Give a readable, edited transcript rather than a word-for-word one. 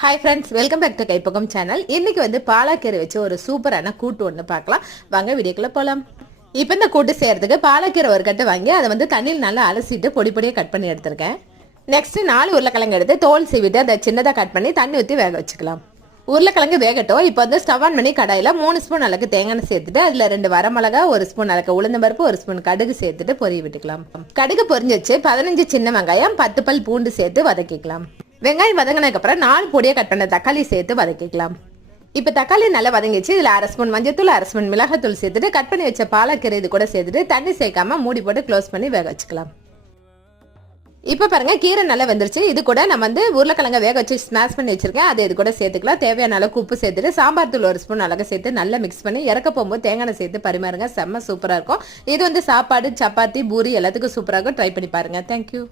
Hi friends, welcome back to Kaippakkam channel. இன்னைக்கு வந்து பாலாக்கீரை வச்சு ஒரு சூப்பரான கூட்டு ஒன்று பார்க்கலாம். வாங்க வீடியோக்குள்ள போகலாம். இப்போ இந்த கூட்டு செய்யறதுக்கு பாலாக்கீரை ஒரு கட்டு வாங்கி அதை வந்து தண்ணியில் நல்லா அலசிட்டு பொடி பொடியாக கட் பண்ணி எடுத்திருக்கேன். நெக்ஸ்ட் 4 உருளைக்கிழங்கு எடுத்து தோல் சீவிட்டு அதை சின்னதாக கட் பண்ணி தண்ணி ஊற்றி வேக வச்சுக்கலாம். உருளைக்கிழங்கு வேகட்டும். இப்போ வந்து ஸ்டவ் ஆன் பண்ணி கடாயில் 3 ஸ்பூன் அளவுக்கு தேங்காய் சேர்த்துட்டு அதில் 2 வரமிளகா, 1 ஸ்பூன் அளவுக்கு உளுந்த பருப்பு, 1 ஸ்பூன் கடுகு சேர்த்துட்டு பொரிய விட்டுக்கலாம். கடுகு பொரிஞ்சிச்சு 15 சின்ன வெங்காயம், 10 பல் பூண்டு சேர்த்து வதக்கிக்கலாம். வெங்காயம் வதங்கினதுக்கு அப்புறம் 4 பொடியை கட் பண்ண தக்காளி சேர்த்து வதக்கிக்கலாம். இப்போ தக்காளி நல்லா வதங்கிச்சு. இதில் 1/2 ஸ்பூன் மஞ்சத்தூள், 1/2 ஸ்பூன் மிளகாத்தூள் சேர்த்துட்டு கட் பண்ணி வச்ச பாலாக்கீரை இது கூட சேர்த்துட்டு தண்ணி சேர்க்காம மூடி போட்டு க்ளோஸ் பண்ணி வேக வச்சுக்கலாம். இப்போ பாருங்க, கீரை நல்லா வெந்துருச்சு. இது கூட நம்ம வந்து உருளைக்கிழங்க வேக வச்சு ஸ்மாஷ் பண்ணி வச்சிருக்கேன். அதை இது கூட சேர்த்துக்கலாம். தேவையான அளவுக்கு உப்பு சேர்த்துட்டு சாம்பார் தூள் 1 ஸ்பூன் அளவுக்கு சேர்த்து நல்லா மிக்ஸ் பண்ணி இறக்க போகும்போது தேங்காய் சேர்த்து பரிமாறுங்க. செம்ம சூப்பராக இருக்கும். இது வந்து சாப்பாடு, சப்பாத்தி, பூரி எல்லாத்துக்கும் சூப்பராக இருக்கும். ட்ரை பண்ணி பாருங்க. தேங்க்யூ.